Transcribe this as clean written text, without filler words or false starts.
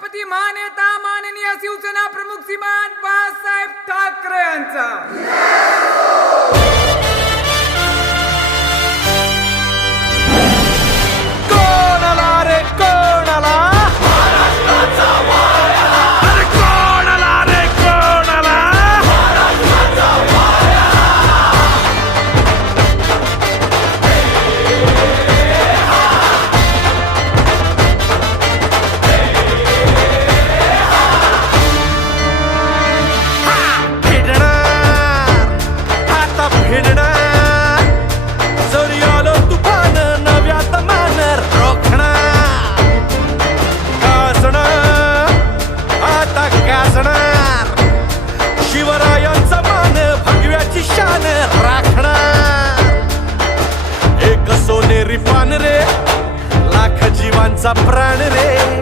सभापती मान्यता माननीय शिवसेना प्रमुख श्रीमान बाळासाहेब ठाकरे यांचा। शिवरायांचा मान भगव्याची शान राखणार एक सोनेरी पान रे लाख जीवांचा प्राण रे।